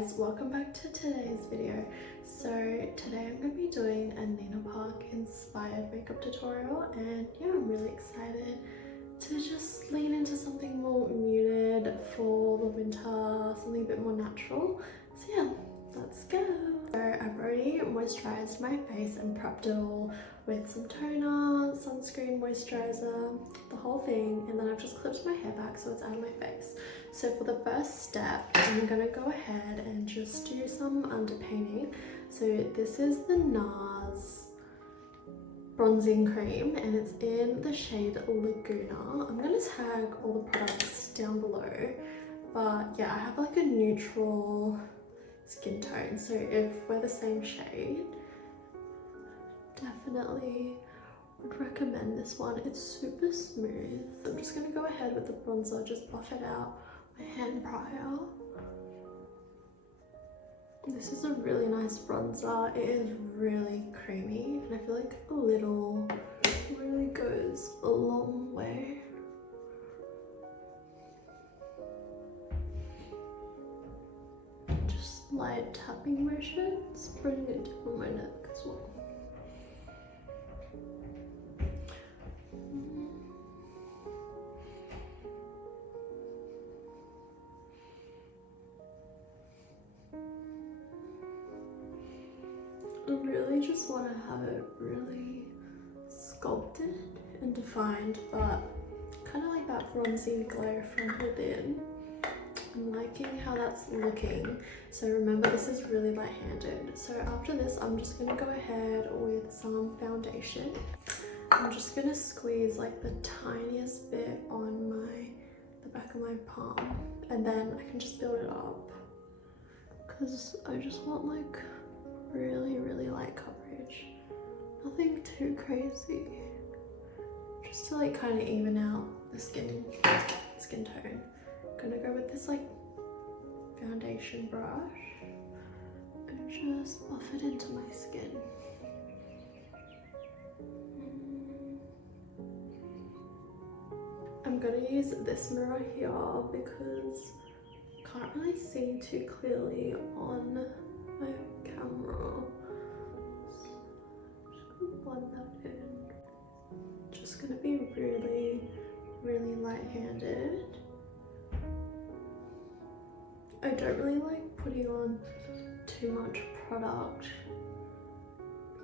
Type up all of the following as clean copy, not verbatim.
guys, welcome back to today's video. So today I'm going to be doing a Nina Park inspired makeup tutorial, and yeah, I'm really excited to just lean into something more muted for the winter, something a bit more natural. So yeah, let's go. So I've already moisturized my face and prepped it all with some toner, sunscreen, moisturizer, the whole thing, and then I've just clipped my hair back so it's out of my face. So for the first step, I'm gonna go ahead and just do some underpainting. So this is the NARS bronzing cream and it's in the shade Laguna. I'm gonna tag all the products down below, but yeah, I have like a neutral skin tone, so if we're the same shade, definitely would recommend this one. It's super smooth. I'm just gonna go ahead with the bronzer, just buff it out my hand prior. This is a really nice bronzer. It is really creamy and I feel like a little really goes a long way. Just light tapping motions, bringing it down my neck as well. I really just want to have it really sculpted and defined, but kind of like that bronzy glow from within. I'm liking how that's looking. So remember, this is really light-handed. So after this, I'm just going to go ahead with some foundation. I'm just going to squeeze like the tiniest bit on the back of my palm, and then I can just build it up because I just want like really light coverage, nothing too crazy, just to like kind of even out the skin tone. I'm gonna go with this like foundation brush and just buff it into my skin. I'm gonna use this mirror here because I can't really see too clearly on my camera. Just gonna blend that in. Just gonna be really light-handed. I don't really like putting on too much product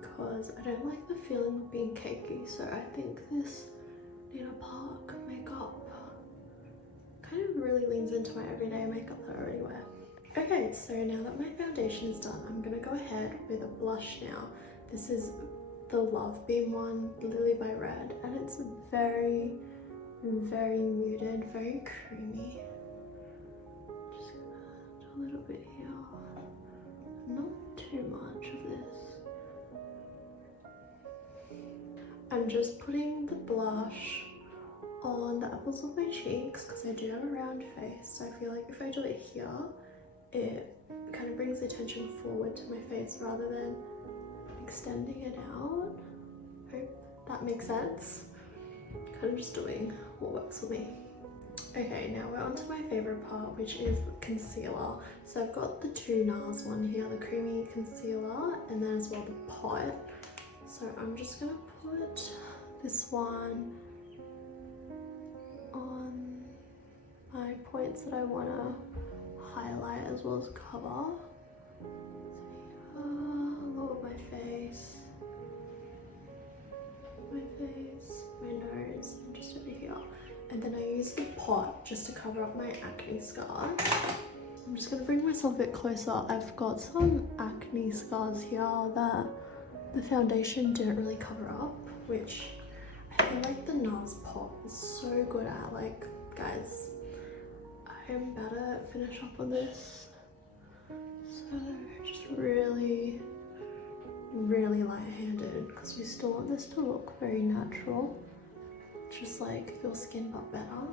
because I don't like the feeling of being cakey, so I think this Nina Park makeup kind of really leans into my everyday makeup that I already wear. Okay, so now that my foundation is done, I'm gonna go ahead with a blush now. This is the Love Beam one, Lilbyred, and it's very muted, very creamy. Just gonna add a little bit here, not too much of this. I'm just putting the blush on the apples of my cheeks because I do have a round face, so I feel like if I do it here, it kind of brings attention forward to my face rather than extending it out. Hope that makes sense. Kind of just doing what works for me. Okay, now we're on to my favorite part, which is concealer. So I've got the two NARS one here, the creamy concealer, and then as well the pot. So I'm just gonna put this one on my points that I wanna highlight as well as cover. So here, lower my face, my nose, and just over here. And then I use the pot just to cover up my acne scars. I'm just gonna bring myself a bit closer. I've got some acne scars here that the foundation didn't really cover up, which I feel like the NARS pot is so good at. Like, guys, I am about to finish up on this. So just really light-handed because we still want this to look very natural, just like your skin but better.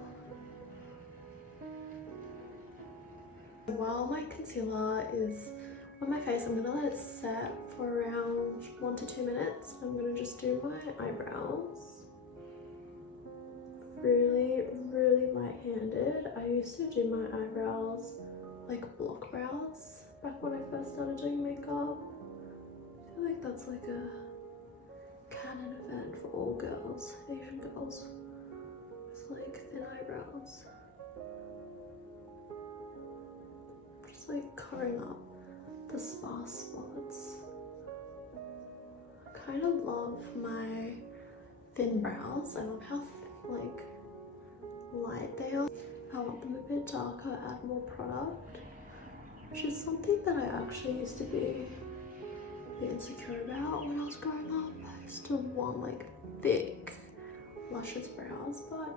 While my concealer is on my face, I'm gonna let it set for around 1 to 2 minutes. I'm gonna just do my eyebrows. Really light-handed. I used to do my eyebrows like block brows, back when I first started doing makeup. I feel like that's like a canon event for all girls, Asian girls. It's like thin eyebrows. Just like covering up the sparse spots. I kind of love my thin brows. I love how like light they are. I want them a bit darker, add more product, which is something that I actually used to be a bit insecure about when I was growing up. I used to want like thick, luscious brows, but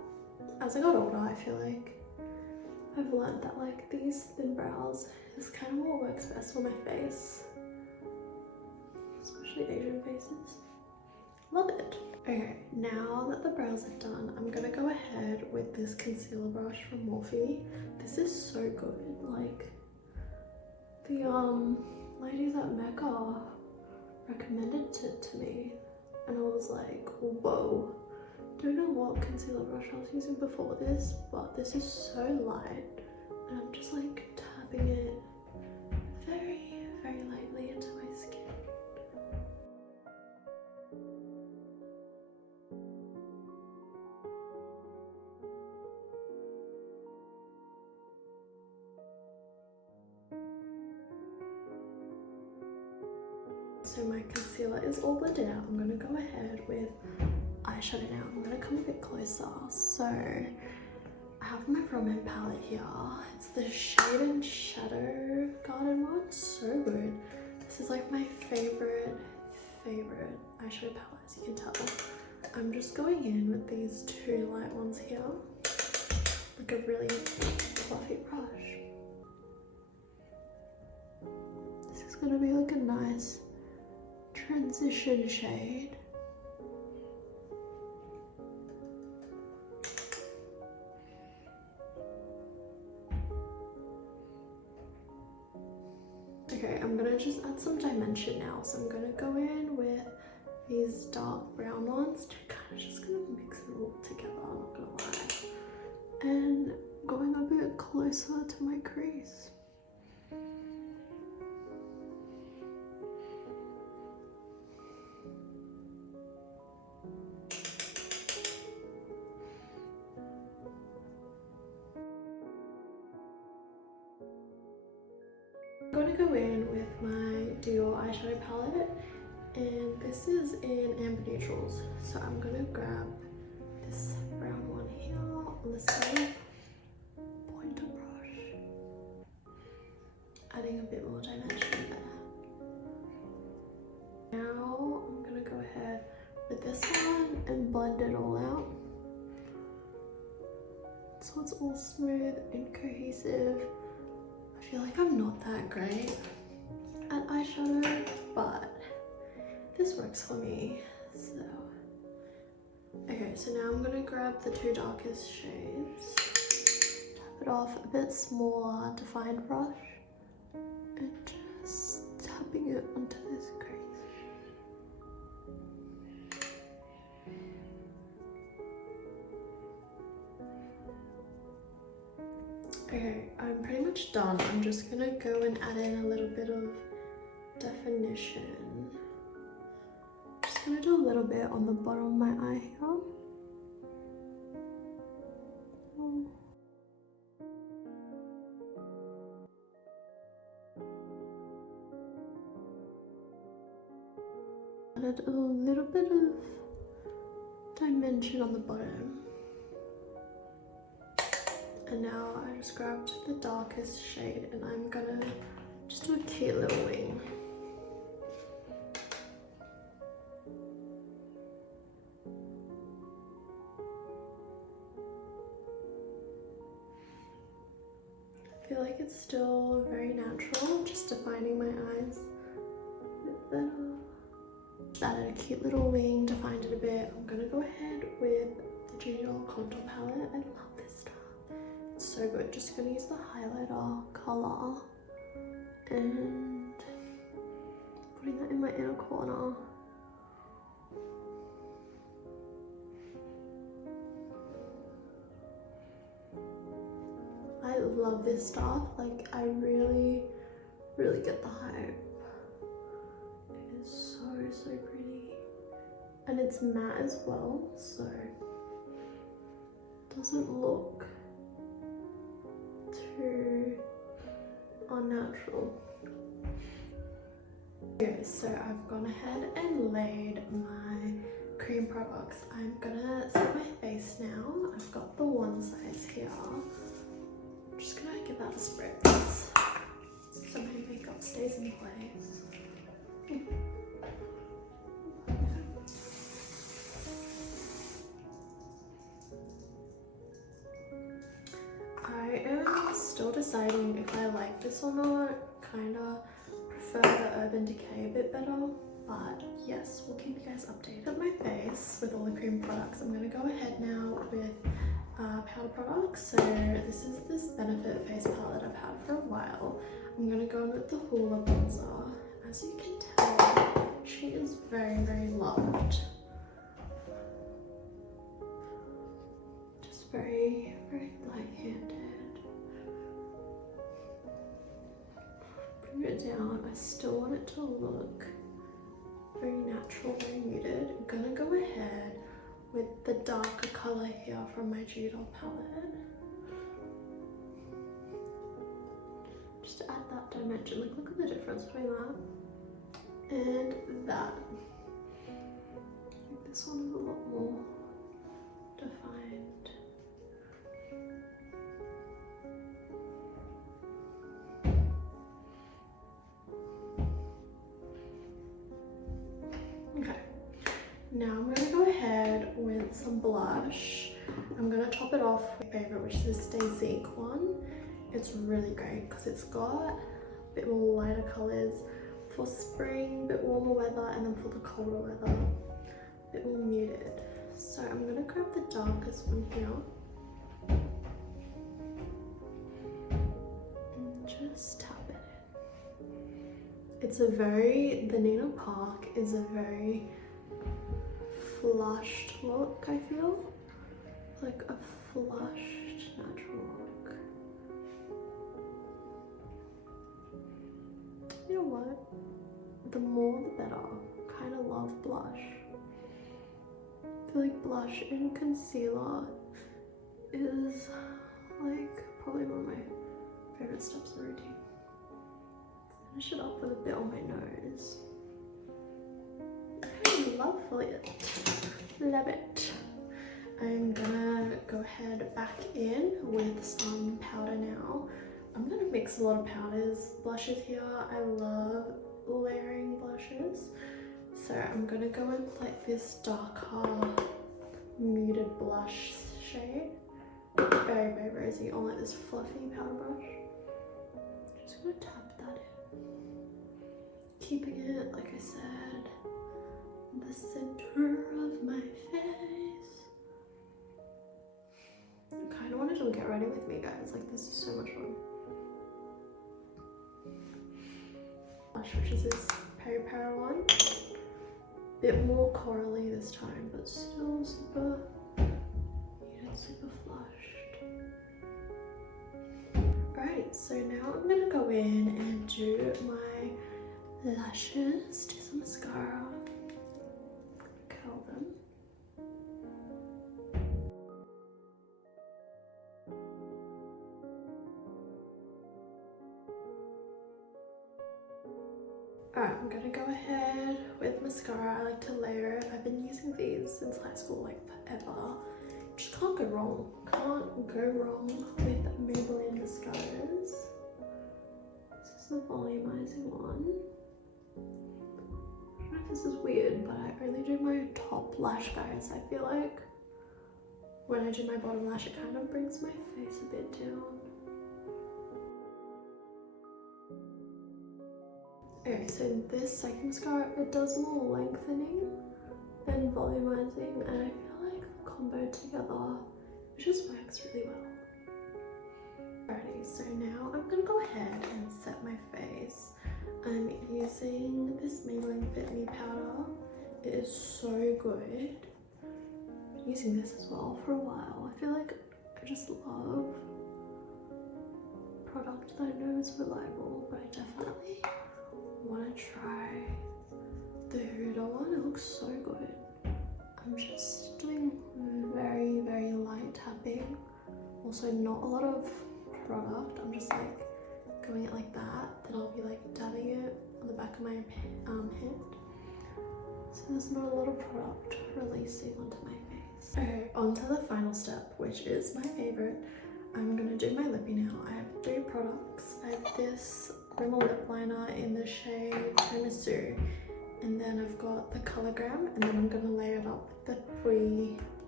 as I got older, I feel like I've learned that like these thin brows is kind of what works best for my face, especially Asian faces. Love it. Okay, now that the brows are done, I'm gonna go ahead with this concealer brush from Morphe. This is so good. Like the ladies at Mecca recommended it to me, and I was like, whoa. Don't know what concealer brush I was using before this, but this is so light, and I'm just like tapping it very, very lightly into my skin. So my concealer is all blended out. I'm gonna go ahead with eyeshadow now. I'm gonna come a bit closer. So I have my Roman palette here. It's the Shade and Shadow Garden one. So good. This is like my favorite eyeshadow palette, as you can tell. I'm just going in with these two light ones here, like a really fluffy brush. This is gonna be like a nice transition shade. Okay, I'm gonna just add some dimension now. So I'm gonna go in with these dark brown ones to kind of just gonna mix it all together, I'm not gonna lie. And going a bit closer to my crease. I'm going to go in with my Dior eyeshadow palette, and this is in amber neutrals. So I'm going to grab this brown one here on the side, pointer brush, adding a bit more dimension there. Now I'm going to go ahead with this one and blend it all out, so it's all smooth and cohesive. I feel like I'm not that great at eyeshadow, but this works for me. So okay, so now I'm gonna grab the two darkest shades, tap it off a bit smaller defined brush, and just tapping it onto this crease. Okay, I'm pretty much done. I'm just gonna go and add in a little bit of definition. Just gonna do a little bit on the bottom of my eye here. Added a little bit of dimension on the bottom. And now I just grabbed the darkest shade and I'm gonna just do a cute little wing. I feel like it's still very natural, just defining my eyes a bit better. Just added a cute little wing, defined it a bit. I'm gonna go ahead with the Junior Contour palette. I love this stuff. It's so good. Just gonna use the highlighter color and putting that in my inner corner. I love this stuff. Like, I really really get the hype. It is so pretty. And it's matte as well, so it doesn't look too unnatural. Okay, so I've gone ahead and laid my cream products. I'm gonna set my face now. I've got the one size here. I'm just gonna give that a spritz so my makeup stays in place. I am still deciding if I like this or not. Kinda prefer the Urban Decay a bit better, but yes, we'll keep you guys updated. At my face with all the cream products, I'm gonna go ahead now with powder products. So this is this Benefit face palette I've had for a while. I'm gonna go in with the Hoola bronzer. As you can tell, she is very loved. Just very light-handed. Bring it down. I still want it to look very natural, very muted. I'm gonna go ahead with the darker color here from my dior palette. Just to add that dimension. Like, look at the difference between that and that. I think this one is a lot more defined. Okay, now I'm going to go ahead with some blush. I'm going to top it off with my favorite, which is this dasique one. It's really great because it's got a bit more lighter colors for spring, a bit warmer weather, and then for the colder weather, a bit more muted. So I'm going to grab the darkest one here and just tap it in. It's a very, the Nina Park is a very flushed look, I feel. Like a flushed, natural look. You know what? The more the better. Kind of love blush. I feel like blush and concealer is like probably one of my favorite steps in the routine. Finish it off with a bit on my nose. Lovely. Love it. I'm gonna go ahead back in with some powder now. I'm gonna mix a lot of powders, blushes here. I love layering blushes. So I'm gonna go in with like this darker muted blush shade. Very rosy on like this fluffy powder brush. Just gonna tap that in. Keeping it, like I said, in the center of my face. I kind of wanted to get ready with me, guys. Like, this is so much fun. Blush, which is this peripera one. Bit more corally this time, but still super muted, super flushed. Alright, so now I'm gonna go in and do my lashes, do some mascara, curl them. Alright, I'm gonna go ahead with mascara. I like to layer it. I've been using these since high school, like forever. Just can't go wrong. Can't go wrong with Maybelline mascaras. This is the volumizing one. I don't know if this is weird, but I only do my top lash, guys. I feel like when I do my bottom lash, it kind of brings my face a bit down. Okay, so this second mascara, it does more lengthening than volumizing, and I feel like the combo together, it just works really well. Alrighty, so now I'm gonna go ahead and set my face. I'm using this Maybelline Fit Me powder. It is so good. I've been using this as well for a while. I feel like I just love product that I know is reliable, but I definitely want to try the Hoola one. It looks so good. I'm just doing very, very light tapping. Also not a lot of product. I'm just like going it like that. Then I'll be like dabbing it on the back of my head. So there's not a lot of product releasing onto my face. Okay, on to the final step, which is my favorite. I'm gonna do my lippy now. I have 3 products. I have this Rimmel lip liner in the shade Tiramisu, and then I've got the Colourgram, and then I'm gonna layer it up with the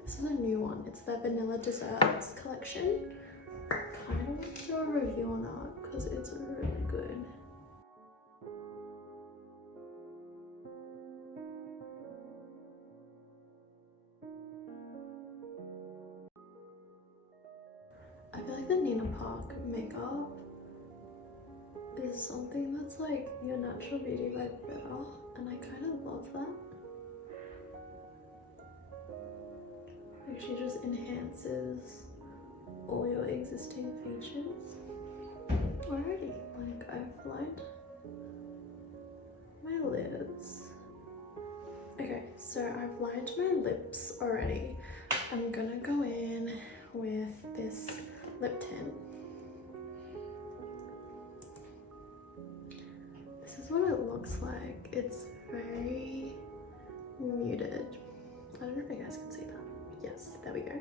this is a new one. It's the Vanilla Desserts collection. Kind of want to do a review on that because it's really good. I feel like the Nina Park makeup is something that's like your natural beauty by better, and I kind of love that. Like she just enhances all your existing features. Alrighty, like I've lined my lids. Okay, so I've lined my lips already. I'm gonna go in with this lip tint. This is what it looks like. It's very muted. I don't know if you guys can see that. Yes, there we go.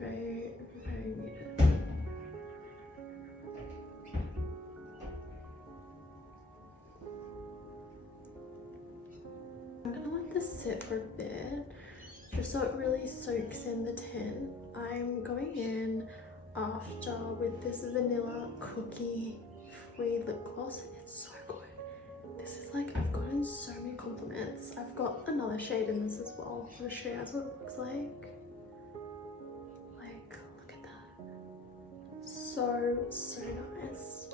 Very, very muted. I'm gonna let this sit for a bit, just so it really soaks in the tint. I'm going in after with this vanilla cookie free lip gloss. It's so good. This is like, I've gotten so many compliments. I've got another shade in this as well. I'll show you guys what it looks like. Like, look at that. So, so nice.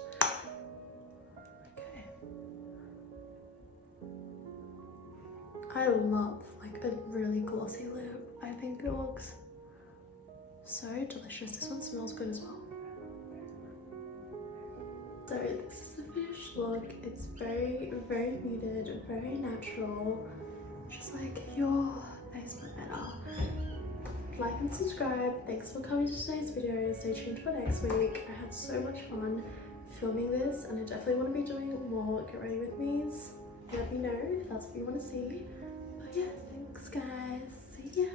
Okay. I love like a really glossy lip. I think it looks so delicious. This one smells good as well. So this is the finished look. It's very, very muted, very natural. Just like your face but better. Like and subscribe. Thanks for coming to today's video. Stay tuned for next week. I had so much fun filming this, and I definitely want to be doing more get ready with me's. Let me know if that's what you want to see. But yeah, thanks guys. See ya.